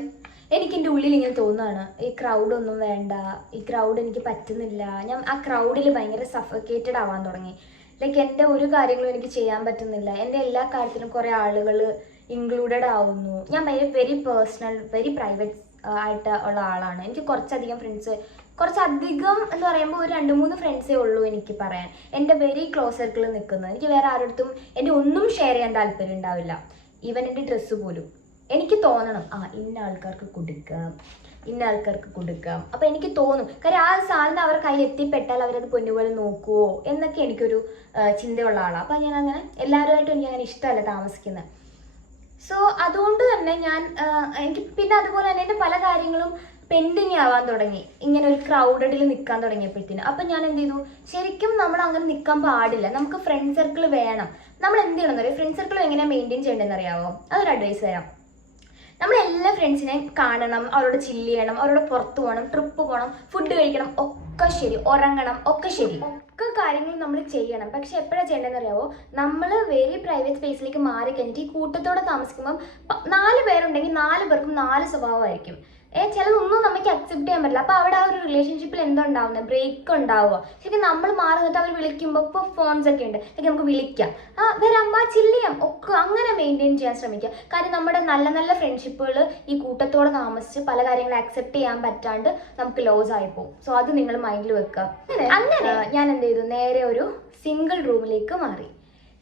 എനിക്ക് എൻ്റെ ഉള്ളിൽ ഇങ്ങനെ തോന്നുകയാണ്, ഈ ക്രൗഡൊന്നും വേണ്ട, ഈ ക്രൗഡ് എനിക്ക് പറ്റുന്നില്ല. ഞാൻ ആ ക്രൗഡിൽ ഭയങ്കര സഫക്കേറ്റഡ് ആവാൻ തുടങ്ങി. ലൈക്ക് എൻ്റെ ഒരു കാര്യങ്ങളും എനിക്ക് ചെയ്യാൻ പറ്റുന്നില്ല. എൻ്റെ എല്ലാ കാര്യത്തിലും കുറേ ആളുകൾ ഇൻക്ലൂഡഡ് ആവുന്നു. ഞാൻ വെരി പേഴ്സണൽ, വെരി പ്രൈവറ്റ് ആയിട്ട് ഉള്ള ആളാണ്. എനിക്ക് കുറച്ചധികം ഫ്രണ്ട്സ്, കുറച്ചധികം എന്ന് പറയുമ്പോൾ ഒരു 2-3 ഫ്രണ്ട്സേ ഉള്ളൂ എനിക്ക് പറയാൻ. എൻ്റെ വെരി ക്ലോസ് സർക്കിളിൽ നിൽക്കുന്നത്. എനിക്ക് വേറെ ആരുടെ എൻ്റെ ഒന്നും ഷെയർ ചെയ്യാൻ താല്പര്യം ഉണ്ടാവില്ല. ഈവൻ എൻ്റെ ഡ്രസ്സ് പോലും എനിക്ക് തോന്നണം ഇന്ന ആൾക്കാർക്ക് കൊടുക്കാം, ഇന്ന ആൾക്കാർക്ക് കൊടുക്കാം. അപ്പോൾ എനിക്ക് തോന്നും, കാര്യം ആ സാധനം അവരുടെ കയ്യിൽ എത്തിപ്പെട്ടാൽ അവരത് പൊന്നുപോലെ നോക്കുമോ എന്നൊക്കെ എനിക്കൊരു ചിന്തയുള്ള ആളാണ്. അപ്പോൾ ഞാൻ അങ്ങനെ എല്ലാവരുമായിട്ടും എനിക്ക് അങ്ങനെ ഇഷ്ടമല്ല താമസിക്കുന്നത്. സോ അതുകൊണ്ട് തന്നെ എനിക്ക് പിന്നെ അതുപോലെ തന്നെ എൻ്റെ പല കാര്യങ്ങളും പെൻഡിങ് ആവാൻ തുടങ്ങി, ഇങ്ങനെ ഒരു ക്രൗഡഡിൽ നിൽക്കാൻ തുടങ്ങിയപ്പോഴത്തേന്. അപ്പം ഞാൻ എന്ത് ചെയ്തു, ശരിക്കും നമ്മൾ അങ്ങനെ നിൽക്കാൻ പാടില്ല. നമുക്ക് ഫ്രണ്ട് സർക്കിൾ വേണം. നമ്മൾ എന്ത് ചെയ്യണമെന്ന് അറിയാം, ഫ്രണ്ട് സർക്കിൾ എങ്ങനെയാണ് മെയിൻറ്റെയിൻ ചെയ്യേണ്ടതെന്ന് അറിയാമോ? അതൊരു അഡ്വൈസ് തരാം. നമ്മൾ എല്ലാ ഫ്രണ്ട്സിനെയും കാണണം, അവരോട് ചില്ല് ചെയ്യണം, അവരോട് പുറത്ത് പോകണം, ട്രിപ്പ് പോകണം, ഫുഡ് കഴിക്കണം, ഒക്കെ ശരി, ഉറങ്ങണം, ഒക്കെ ശരി, ഒക്കെ കാര്യങ്ങൾ നമ്മൾ ചെയ്യണം. പക്ഷെ എപ്പോഴാണ് ചെയ്യേണ്ടതെന്ന് അറിയാമോ? നമ്മൾ വെരി പ്രൈവറ്റ് സ്പേസിലേക്ക് മാറി കഴിഞ്ഞിട്ട് ഈ കൂട്ടത്തോടെ താമസിക്കുമ്പം 4 പേരുണ്ടെങ്കിൽ 4 പേർക്കും 4 സ്വഭാവമായിരിക്കും. ചിലതൊന്നും നമുക്ക് അക്സെപ്റ്റ് ചെയ്യാൻ പറ്റില്ല. അപ്പോൾ അവിടെ ആ ഒരു റിലേഷൻഷിപ്പിൽ എന്തുണ്ടാവുന്നത്, ബ്രേക്ക് ഉണ്ടാവുക. ശരിക്കും നമ്മൾ മാറി നിന്നിട്ട് അവർ വിളിക്കുമ്പോൾ ഇപ്പോൾ ഫോൺസ് ഒക്കെ ഉണ്ട്, അല്ലെങ്കിൽ നമുക്ക് വിളിക്കാം, വരാം, ചില്ല് ചെയ്യാം, ഒക്കെ അങ്ങനെ മെയിൻറ്റെയിൻ ചെയ്യാൻ ശ്രമിക്കുക. കാര്യം നമ്മുടെ നല്ല നല്ല ഫ്രണ്ട്ഷിപ്പുകൾ ഈ കൂട്ടത്തോടെ താമസിച്ച് പല കാര്യങ്ങളും അക്സെപ്റ്റ് ചെയ്യാൻ പറ്റാണ്ട് നമുക്ക് ലോസ് ആയി പോകും. സോ അത് നിങ്ങൾ മൈൻഡിൽ വെക്കുക. അങ്ങനെ ഞാൻ എന്ത് ചെയ്തു, നേരെ ഒരു സിംഗിൾ റൂമിലേക്ക് മാറി.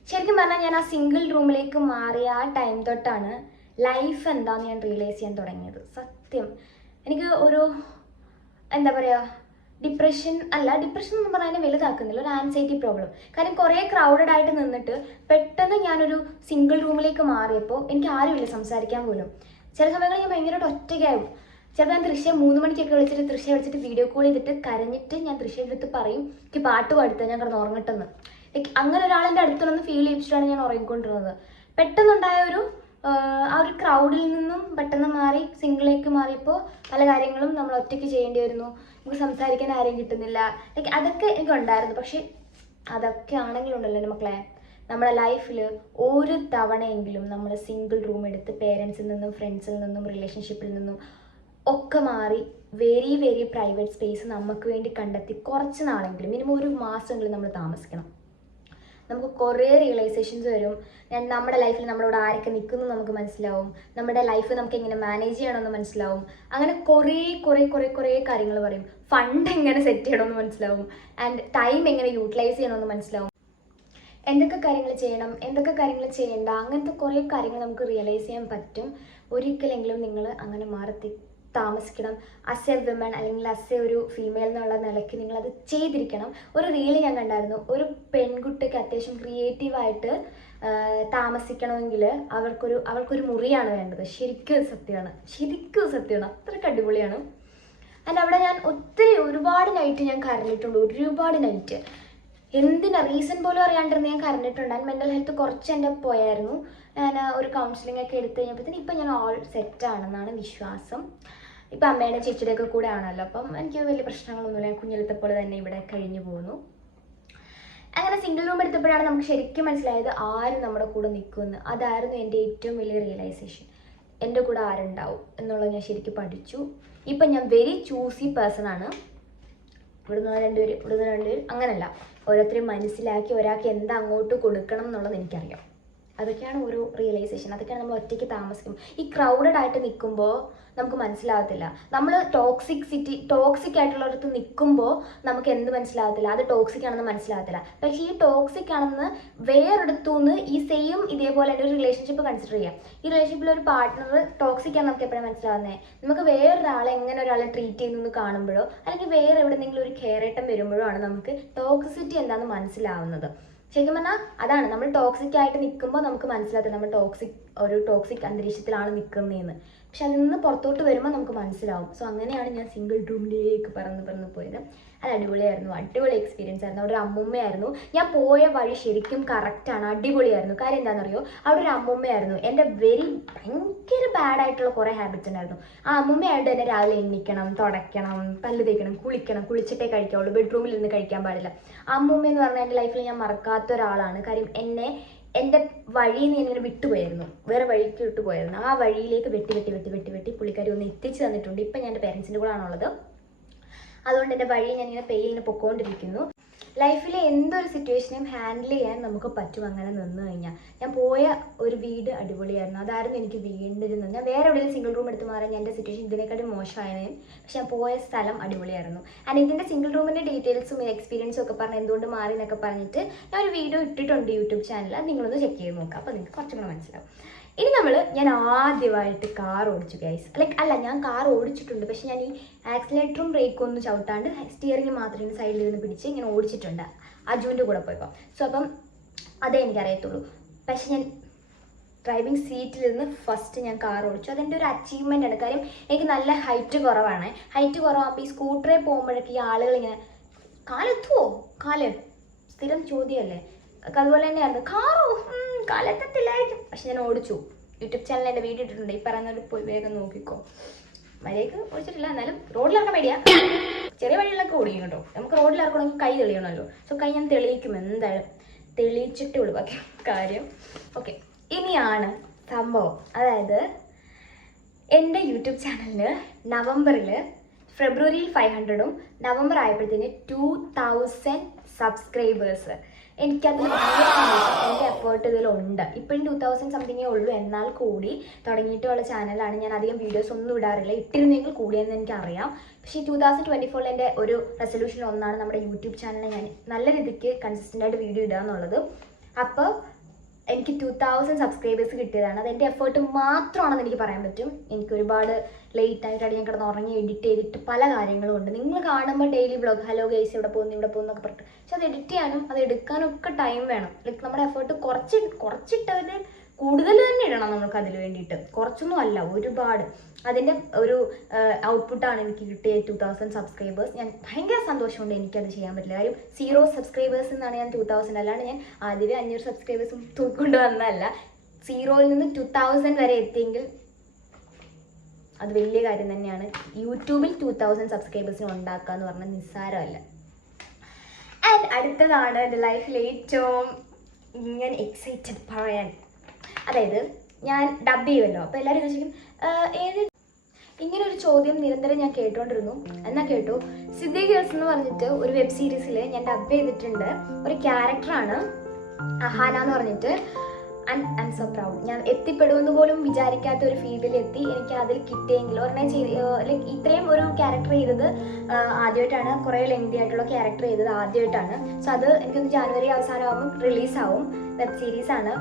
ശരിക്കും പറഞ്ഞാൽ ഞാൻ ആ സിംഗിൾ റൂമിലേക്ക് മാറിയ ആ ടൈം തൊട്ടാണ് ലൈഫ് എന്താണെന്ന് ഞാൻ റിയലൈസ് ചെയ്യാൻ തുടങ്ങിയത്. സത്യം എനിക്ക് ഒരു എന്താ പറയുക, ഡിപ്രഷൻ എന്ന് പറഞ്ഞാൽ വലുതാക്കുന്നില്ല, ഒരു ആൻസൈറ്റി പ്രോബ്ലം. കാര്യം കുറേ ക്രൗഡഡ് ആയിട്ട് നിന്നിട്ട് പെട്ടെന്ന് ഞാനൊരു സിംഗിൾ റൂമിലേക്ക് മാറിയപ്പോൾ എനിക്ക് ആരുമില്ല സംസാരിക്കാൻ പോലും. ചില സമയങ്ങളിൽ ഞാൻ ഭയങ്കരമായിട്ട് ഒറ്റയ്ക്കാവും. ചിലപ്പോൾ ഞാൻ തൃശ്ശ 3 മണിക്കൊക്കെ വിളിച്ചിട്ട് വീഡിയോ കോൾ ചെയ്തിട്ട് കരഞ്ഞിട്ട് ഞാൻ തൃശ്ശയുടെ അടുത്ത് പറയും എനിക്ക് പാട്ട് പാടുത്താൽ ഞാൻ കിടന്ന് ഉറങ്ങട്ടെന്ന്. ലൈക്ക് അങ്ങനെ ഒരാളെൻ്റെ അടുത്തുനിന്ന് ഫീൽ ചെയ്യിച്ചിട്ടാണ് ഞാൻ ഉറങ്ങിക്കൊണ്ടിരുന്നത്. പെട്ടെന്നുണ്ടായ ആ ഒരു ക്രൗഡിൽ നിന്നും പെട്ടെന്ന് മാറി സിംഗിളിലേക്ക് മാറിയപ്പോൾ പല കാര്യങ്ങളും നമ്മൾ ഒറ്റയ്ക്ക് ചെയ്യേണ്ടി വരുന്നു. നമുക്ക് സംസാരിക്കാൻ ആരെയും കിട്ടുന്നില്ല. ലൈക്ക് അതൊക്കെ എനിക്കുണ്ടായിരുന്നു. പക്ഷേ അതൊക്കെ ആണെങ്കിലുണ്ടല്ലോ എൻ്റെ മക്കളെ, നമ്മുടെ ലൈഫിൽ ഒരു തവണയെങ്കിലും നമ്മൾ സിംഗിൾ റൂം എടുത്ത് പേരൻസിൽ നിന്നും ഫ്രണ്ട്സിൽ നിന്നും റിലേഷൻഷിപ്പിൽ നിന്നും ഒക്കെ മാറി വെരി വെരി പ്രൈവറ്റ് സ്പേസ് നമുക്ക് വേണ്ടി കണ്ടെത്തി കുറച്ച് നാളെങ്കിലും, മിനിമം 1 മാസമെങ്കിലും നമ്മൾ താമസിക്കണം. നമുക്ക് കുറേ റിയലൈസേഷൻസ് വരും. നമ്മുടെ ലൈഫിൽ നമ്മളോട് ആരൊക്കെ നിൽക്കുന്നു നമുക്ക് മനസ്സിലാവും. നമ്മുടെ ലൈഫ് നമുക്ക് എങ്ങനെ മാനേജ് ചെയ്യണമെന്ന് മനസ്സിലാവും. അങ്ങനെ കുറേ കാര്യങ്ങൾ പറയും. ഫണ്ട് എങ്ങനെ സെറ്റ് ചെയ്യണമെന്ന് മനസ്സിലാവും. ആൻഡ് ടൈം എങ്ങനെ യൂട്ടിലൈസ് ചെയ്യണമെന്ന് മനസ്സിലാവും. എന്തൊക്കെ കാര്യങ്ങൾ ചെയ്യണം, എന്തൊക്കെ കാര്യങ്ങൾ ചെയ്യേണ്ട, അങ്ങനത്തെ കുറേ കാര്യങ്ങൾ നമുക്ക് റിയലൈസ് ചെയ്യാൻ പറ്റും. ഒരിക്കലെങ്കിലും നിങ്ങൾ അങ്ങനെ മാറി താമസിക്കണം. അസ് എ വിമൻ അല്ലെങ്കിൽ അസ് എ ഒരു ഫീമെയിൽ എന്നുള്ള നിലയ്ക്ക് നിങ്ങളത് ചെയ്തിരിക്കണം. ഒരു റീല് ഞാൻ കണ്ടായിരുന്നു, ഒരു പെൺകുട്ടിക്ക് അത്യാവശ്യം ക്രിയേറ്റീവായിട്ട് താമസിക്കണമെങ്കിൽ അവൾക്കൊരു മുറിയാണ് വേണ്ടത്. ശരിക്കും സത്യമാണ്, അത്രയ്ക്ക് അടിപൊളിയാണ്. ആൻഡ് അവിടെ ഞാൻ ഒരുപാട് നൈറ്റ് ഞാൻ കരഞ്ഞിട്ടുണ്ട്. ഒരുപാട് നൈറ്റ് റീസൺ പോലും അറിയാണ്ടിരുന്ന് ഞാൻ കരഞ്ഞിട്ടുണ്ട്. ആൻഡ് മെൻ്റൽ ഹെൽത്ത് കുറച്ച് എൻ്റെ പോയായിരുന്നു. ഞാൻ ഒരു കൗൺസിലിംഗ് ഒക്കെ എടുത്ത് കഴിഞ്ഞപ്പോഴത്തേന് ഇപ്പം ഞാൻ ഓൾ സെറ്റാണെന്നാണ് വിശ്വാസം. ഇപ്പം അമ്മയുടെ ചേച്ചിയുടെയൊക്കെ കൂടെ ആണല്ലോ, അപ്പം എനിക്ക് വലിയ പ്രശ്നങ്ങളൊന്നുമില്ല. ഞാൻ കുഞ്ഞെടുത്തപ്പോൾ തന്നെ ഇവിടെ കഴിഞ്ഞു പോകുന്നു. അങ്ങനെ സിംഗിൾ റൂം എടുത്തപ്പോഴാണ് നമുക്ക് ശരിക്കും മനസ്സിലായത് ആരും നമ്മുടെ കൂടെ നിൽക്കുമെന്ന്. അതായിരുന്നു എൻ്റെ ഏറ്റവും വലിയ റിയലൈസേഷൻ. എൻ്റെ കൂടെ ആരുണ്ടാവും എന്നുള്ളത് ഞാൻ ശരിക്കും പഠിച്ചു. ഇപ്പം ഞാൻ വെരി ചൂസി പേഴ്സൺ ആണ്. ഇവിടുന്ന് 2 പേര് അങ്ങനല്ല, ഓരോരുത്തരെയും മനസ്സിലാക്കി ഒരാൾക്ക് എന്താ അങ്ങോട്ട് കൊടുക്കണം എന്നുള്ളത് എനിക്കറിയാം. അതൊക്കെയാണ് ഒരു റിയലൈസേഷൻ. അതൊക്കെയാണ് നമ്മൾ ഒറ്റയ്ക്ക് താമസിക്കുമ്പോൾ. ഈ ക്രൗഡഡ് ആയിട്ട് നിൽക്കുമ്പോൾ നമുക്ക് മനസ്സിലാകത്തില്ല. നമ്മൾ ടോക്സിക് ആയിട്ടുള്ളവർക്ക് നിൽക്കുമ്പോൾ നമുക്ക് എന്ത് മനസ്സിലാകത്തില്ല, അത് ടോക്സിക് ആണെന്ന് മനസ്സിലാകത്തില്ല. പക്ഷേ ഈ ടോക്സിക് ആണെന്ന് വേറെടുത്തുനിന്ന് ഈ സെയിം ഇതേപോലെ തന്നെ ഒരു റിലേഷൻഷിപ്പ് കൺസിഡർ ചെയ്യാം. ഈ റിലേഷൻഷിപ്പിൽ ഒരു പാർട്ട്ണർ ടോക്സിക് ആണ് നമുക്ക് എപ്പോഴും മനസ്സിലാകുന്നത്. നമുക്ക് വേറൊരാളെ എങ്ങനെ ഒരാളെ ട്രീറ്റ് ചെയ്യുന്നു കാണുമ്പോഴോ അല്ലെങ്കിൽ വേറെ എവിടെയെങ്കിലും ഒരു കെയറേട്ടം വരുമ്പോഴോ ആണ് നമുക്ക് ടോക്സിസിറ്റി എന്താണെന്ന് മനസ്സിലാവുന്നത്. ശരിക്കും പറഞ്ഞാൽ അതാണ് നമ്മൾ ടോക്സിക് ആയിട്ട് നിൽക്കുമ്പോൾ നമുക്ക് മനസ്സിലാക്കുക നമ്മൾ ടോക്സിക് അന്തരീക്ഷത്തിലാണ് നിൽക്കുന്നതെന്ന്. പക്ഷെ അതിൽ നിന്ന് പുറത്തോട്ട് വരുമ്പോൾ നമുക്ക് മനസ്സിലാവും. സോ അങ്ങനെയാണ് ഞാൻ സിംഗിൾ റൂമിലേക്ക് പറന്ന് പോയത്. അത് അടിപൊളിയായിരുന്നു, അടിപൊളി എക്സ്പീരിയൻസ് ആയിരുന്നു. അവിടെ ഒരു അമ്മുമ്മയായിരുന്നു. ഞാൻ പോയ വഴി ശരിക്കും കറക്റ്റാണ്, അടിപൊളിയായിരുന്നു. കാര്യം എന്താണെന്നറിയോ, അവിടെ ഒരു അമ്മുമ്മയായിരുന്നു. എൻ്റെ ഭയങ്കര ബാഡായിട്ടുള്ള കുറേ ഹാബിറ്റ്സ് ഉണ്ടായിരുന്നു. ആ അമ്മുമ്മയായിട്ട് തന്നെ രാവിലെ എണ്ണിക്കണം, തുടയ്ക്കണം, പല്ല് തേക്കണം, കുളിച്ചിട്ടേ കഴിക്കാവുള്ളൂ, ബെഡ്റൂമിൽ നിന്ന് കഴിക്കാൻ പാടില്ല. അമ്മുമ്മ എന്ന് പറഞ്ഞാൽ എൻ്റെ ലൈഫിൽ ഞാൻ മറക്കാത്ത ഒരാളാണ്. കാര്യം എൻ്റെ വഴിയിൽ നിന്ന് ഇങ്ങനെ വിട്ടുപോയായിരുന്നു, വേറെ വഴിക്ക് വിട്ടുപോയായിരുന്നു. ആ വഴിയിലേക്ക് വെട്ടി പുള്ളിക്കാരി ഒന്ന് എത്തിച്ചു തന്നിട്ടുണ്ട്. ഇപ്പം ഞാൻ എൻ്റെ പേരൻസിൻ്റെ കൂടെ ആണുള്ളത്. അതുകൊണ്ട് എൻ്റെ വഴി ഞാനിങ്ങനെ ഇങ്ങനെ പൊക്കോണ്ടിരിക്കുന്നു. ലൈഫിലെ എന്തൊരു സിറ്റുവേഷനെയും ഹാൻഡിൽ ചെയ്യാൻ നമുക്ക് പറ്റും അങ്ങനെ നിന്ന് കഴിഞ്ഞാൽ. ഞാൻ പോയ ഒരു വീട് അടിപൊളിയായിരുന്നു, അതായിരുന്നു എനിക്ക് വേണ്ടിയിരുന്നത്. ഞാൻ വേറെ എവിടെയെങ്കിലും സിംഗിൾ റൂം എടുത്ത് മാറാൻ എൻ്റെ സിറ്റുവേഷൻ ഇതിനേക്കാളും മോശമായതിനും, പക്ഷെ ഞാൻ പോയ സ്ഥലം അടിപൊളിയായിരുന്നു. ആൻഡ് ഇതിൻ്റെ സിംഗിൾ റൂമിൻ്റെ ഡീറ്റെയിൽസും എക്സ്പീരിയൻസും ഒക്കെ പറഞ്ഞ് എന്തുകൊണ്ട് മാറി എന്നൊക്കെ പറഞ്ഞിട്ട് ഞാൻ ഒരു വീഡിയോ ഇട്ടിട്ടുണ്ട് യൂട്യൂബ് ചാനലിൽ. അത് നിങ്ങളൊന്ന് ചെക്ക് ചെയ്ത് നോക്കാം, അപ്പോൾ നിങ്ങൾക്ക് കുറച്ചും കൂടെ മനസ്സിലാവും. ഇനി ഞാൻ ആദ്യമായിട്ട് കാർ ഓടിച്ചു ഗൈസ്. ഞാൻ കാർ ഓടിച്ചിട്ടുണ്ട്, പക്ഷെ ഞാൻ ഈ ആക്സിലേറ്ററും ബ്രേക്കും ഒന്നും ചവിട്ടാണ്ട് സ്റ്റിയറിംഗ് മാത്രമേ സൈഡിൽ നിന്ന് പിടിച്ച് ഇങ്ങനെ ഓടിച്ചിട്ടുണ്ട് അജുവിൻ്റെ കൂടെ പോയപ്പോൾ. സോ അപ്പം അതേ എനിക്കറിയത്തുള്ളൂ. പക്ഷെ ഞാൻ ഡ്രൈവിംഗ് സീറ്റിൽ നിന്ന് ഫസ്റ്റ് ഞാൻ കാർ ഓടിച്ചു. അതെൻ്റെ ഒരു അച്ചീവ്മെൻ്റ് ആണ്. കാര്യം എനിക്ക് നല്ല ഹൈറ്റ് കുറവാണ്. ഹൈറ്റ് കുറവാകുമ്പോൾ ഈ സ്കൂട്ടറിൽ പോകുമ്പോഴൊക്കെ ഈ ആളുകൾ ഇങ്ങനെ കാലെത്തുമോ, സ്ഥിരം ചോദ്യമല്ലേ. അതുപോലെ തന്നെയായിരുന്നു കാറോ, കാലെത്തത്തില്ലായിരിക്കും. പക്ഷെ ഞാൻ ഓടിച്ചു. യൂട്യൂബ് ചാനലിൽ എൻ്റെ വീഡിയോ ഇട്ടിട്ടുണ്ട്, ഈ പറയുന്നവർ പോയി വേഗം നോക്കിക്കോ. മര്യാദക്ക് ഓടിച്ചിട്ടില്ല, എന്നാലും റോഡിലിറക്കാൻ പേടിയാ. ചെറിയ വഴികളിലൊക്കെ ഓടിക്കും കേട്ടോ. നമുക്ക് റോഡിലിറക്കണമെങ്കിൽ കൈ തെളിയണമല്ലോ. സോ കൈ ഞാൻ തെളിയിക്കും, എന്തായാലും തെളിയിച്ചിട്ടേ ഉള്ളൂ ബാക്കി കാര്യം. ഓക്കെ, ഇനിയാണ് സംഭവം. അതായത് എൻ്റെ യൂട്യൂബ് ചാനലിന് ഫെബ്രുവരിയിൽ 500ഉം നവംബർ ആയപ്പോഴത്തേന് 2000 സബ്സ്ക്രൈബേഴ്സ്. എനിക്കതിൽ എൻ്റെ എഫേർട്ട് ഇതിലുണ്ട്. ഇപ്പോഴും 2000 സംതിങ്ങേ ഉള്ളൂ, എന്നാൽ കൂടി തുടങ്ങിയിട്ടുള്ള ചാനലാണ്. ഞാൻ അധികം വീഡിയോസ് ഒന്നും ഇടാറില്ല, ഇട്ടിരുന്നെങ്കിൽ കൂടിയെന്ന് എനിക്കറിയാം. പക്ഷേ 2024 എൻ്റെ ഒരു റെസൊല്യൂഷൻ ഒന്നാണ് നമ്മുടെ യൂട്യൂബ് ചാനലിൽ ഞാൻ നല്ല രീതിക്ക് കൺസിസ്റ്റൻ്റായിട്ട് വീഡിയോ ഇടുക എന്നുള്ളത്. അപ്പോൾ എനിക്ക് 2000 സബ്സ്ക്രൈബേഴ്സ് കിട്ടിയതാണ്. അതെൻ്റെ എഫേർട്ട് മാത്രമാണെന്ന് എനിക്ക് പറയാൻ പറ്റും. എനിക്ക് ഒരുപാട് ലേറ്റ് ആയിട്ടാണ് ഞാൻ കിടന്ന് ഉറങ്ങി എഡിറ്റ് ചെയ്തിട്ട് പല കാര്യങ്ങളും ഉണ്ട്. നിങ്ങൾ കാണുമ്പോൾ ഡെയിലി വ്ളോഗ് ഹലോ ഗൈസ് ഇവിടെ പോകുന്നു എന്നൊക്കെ പറഞ്ഞിട്ട്, പക്ഷെ അത് എഡിറ്റ് ചെയ്യാനും അത് എടുക്കാനും ഒക്കെ ടൈം വേണം. നമ്മുടെ എഫേർട്ട് കുറച്ചിട്ടവർ കൂടുതൽ തന്നെ ഇടണം നമുക്ക് അതിന് വേണ്ടിയിട്ട്. കുറച്ചൊന്നും അല്ല, ഒരുപാട്. അതിൻ്റെ ഒരു ഔട്ട്പുട്ടാണ് എനിക്ക് കിട്ടിയ 2000 സബ്സ്ക്രൈബേഴ്സ്. ഞാൻ ഭയങ്കര സന്തോഷമുണ്ട് എനിക്കത് ചെയ്യാൻ പറ്റില്ല. കാര്യം 0 സബ്സ്ക്രൈബേഴ്സ് എന്നാണ് ഞാൻ 2000, അല്ലാണ്ട് ഞാൻ ആദ്യമേ 500 സബ്സ്ക്രൈബേഴ്സും തൂക്കൊണ്ട് വന്നതല്ല. 0യിൽ നിന്ന് 2000 വരെ എത്തിയെങ്കിൽ അത് വലിയ കാര്യം തന്നെയാണ്. യൂട്യൂബിൽ 2000 സബ്സ്ക്രൈബേഴ്സിന് ഉണ്ടാക്കുക എന്ന് പറഞ്ഞാൽ നിസ്സാരമല്ല. ആൻഡ് അടുത്തതാണ് എൻ്റെ ലൈഫിൽ ഏറ്റവും ഞാൻ എക്സൈറ്റഡ് പറയാൻ. അതായത് ഞാൻ ഡബ് ചെയ്യുമല്ലോ, അപ്പോൾ എല്ലാവരും ചോദിക്കും ഇങ്ങനെ ഒരു ചോദ്യം നിരന്തരം ഞാൻ കേട്ടോണ്ടിരുന്നു. എന്നാൽ കേട്ടു, സിദ്ധി ഗേൾസ് എന്ന് പറഞ്ഞിട്ട് ഒരു വെബ് സീരീസിൽ ഞാൻ ഡബ് ചെയ്തിട്ടുണ്ട്. ഒരു ക്യാരക്ടറാണ് അഹാന എന്ന് പറഞ്ഞിട്ട്. And I am so proud. ഞാൻ എത്തിപ്പെടുമെന്ന് പോലും വിചാരിക്കാത്ത ഒരു ഫീൽഡിലെത്തി. എനിക്ക് അതിൽ കിട്ടിയെങ്കിൽ ലൈക്ക് ഇത്രയും ഒരു ക്യാരക്ടർ ചെയ്തത് ആദ്യമായിട്ടാണ്. കുറേ ലെങ്തി ആയിട്ടുള്ള ക്യാരക്ടർ ചെയ്തത് ആദ്യമായിട്ടാണ്. സോ അത് എനിക്കൊന്ന് ജാനുവരി അവസാനമാകുമ്പോൾ റിലീസാവും. വെബ് സീരീസാണ്,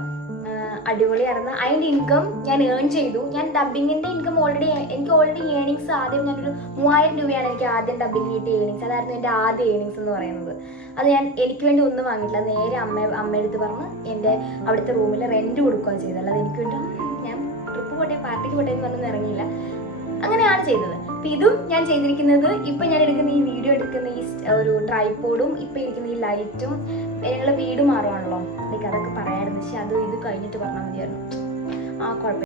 അടിപൊളിയായിരുന്നു. അതിൻ്റെ ഇൻകം ഞാൻ ഏൺ ചെയ്തു. ഞാൻ ഡബിങ്ങിൻ്റെ ഇൻകം എനിക്ക് ഓൾറെഡി ഏണിങ്സ് ആദ്യം ഞാനൊരു 3000 രൂപയാണ് എനിക്ക് ആദ്യം ഡബിങ് കിട്ടിയ ഏണിങ്സ്. അതായിരുന്നു എൻ്റെ ആദ്യ ഏണിങ്സ് എന്ന് പറയുന്നത്. അത് ഞാൻ എനിക്ക് വേണ്ടി ഒന്നും വാങ്ങിയിട്ടില്ല, നേരെ അമ്മയെടുത്ത് പറഞ്ഞ് എൻ്റെ അവിടുത്തെ റൂമിൽ റെൻറ്റ് കൊടുക്കുകയാണ് ചെയ്തത്. അല്ലാതെ എനിക്ക് വേണ്ടി ഞാൻ ട്രിപ്പ് പോട്ടെ പാർട്ടിക്ക് പോട്ടെ എന്ന് പറഞ്ഞൊന്നും ഇറങ്ങിയില്ല. അങ്ങനെയാണ് ചെയ്തത്. അപ്പം ഇതും ഞാൻ ചെയ്തിരിക്കുന്നത്, ഇപ്പം ഞാൻ എടുക്കുന്ന ഈ വീഡിയോ എടുക്കുന്ന ഈ ഒരു ട്രൈപോഡും ഇപ്പം ഇരിക്കുന്ന ഈ ലൈറ്റും, ഞങ്ങൾ വീട് മാറുവാണല്ലോ, എനിക്ക് അതൊക്കെ പറയാമായിരുന്നു. പക്ഷെ ഇത് കഴിഞ്ഞിട്ട് പറഞ്ഞാൽ മതിയായിരുന്നു. കുഴപ്പമില്ല.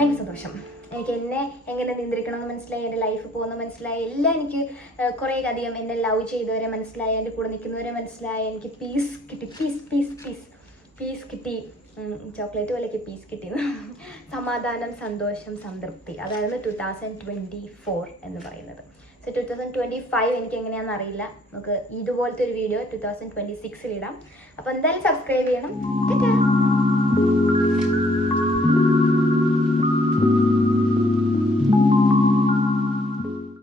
ഭയങ്കര സന്തോഷം. എനിക്ക് എന്നെ എങ്ങനെ നിയന്ത്രിക്കണമെന്ന് മനസ്സിലായി, എൻ്റെ ലൈഫ് പോകുന്ന മനസ്സിലായി, എല്ലാം എനിക്ക് കുറേ അധികം എന്നെ ലവ് ചെയ്തവരെ മനസ്സിലായി, എൻ്റെ കൂടെ നിൽക്കുന്നവരെ മനസ്സിലായി. എനിക്ക് പീസ് കിട്ടി, പീസ് കിട്ടി. ചോക്ലേറ്റ് പോലെയൊക്കെ പീസ് കിട്ടിയെന്ന്. സമാധാനം, സന്തോഷം, സംതൃപ്തി, അതായിരുന്നു 2024 എന്ന് പറയുന്നത്. സോ 2025 എനിക്ക് എങ്ങനെയാണെന്ന് അറിയില്ല. നമുക്ക് ഇതുപോലത്തെ ഒരു വീഡിയോ 2026 ഇടാം. അപ്പോൾ എന്തായാലും സബ്സ്ക്രൈബ് ചെയ്യണം.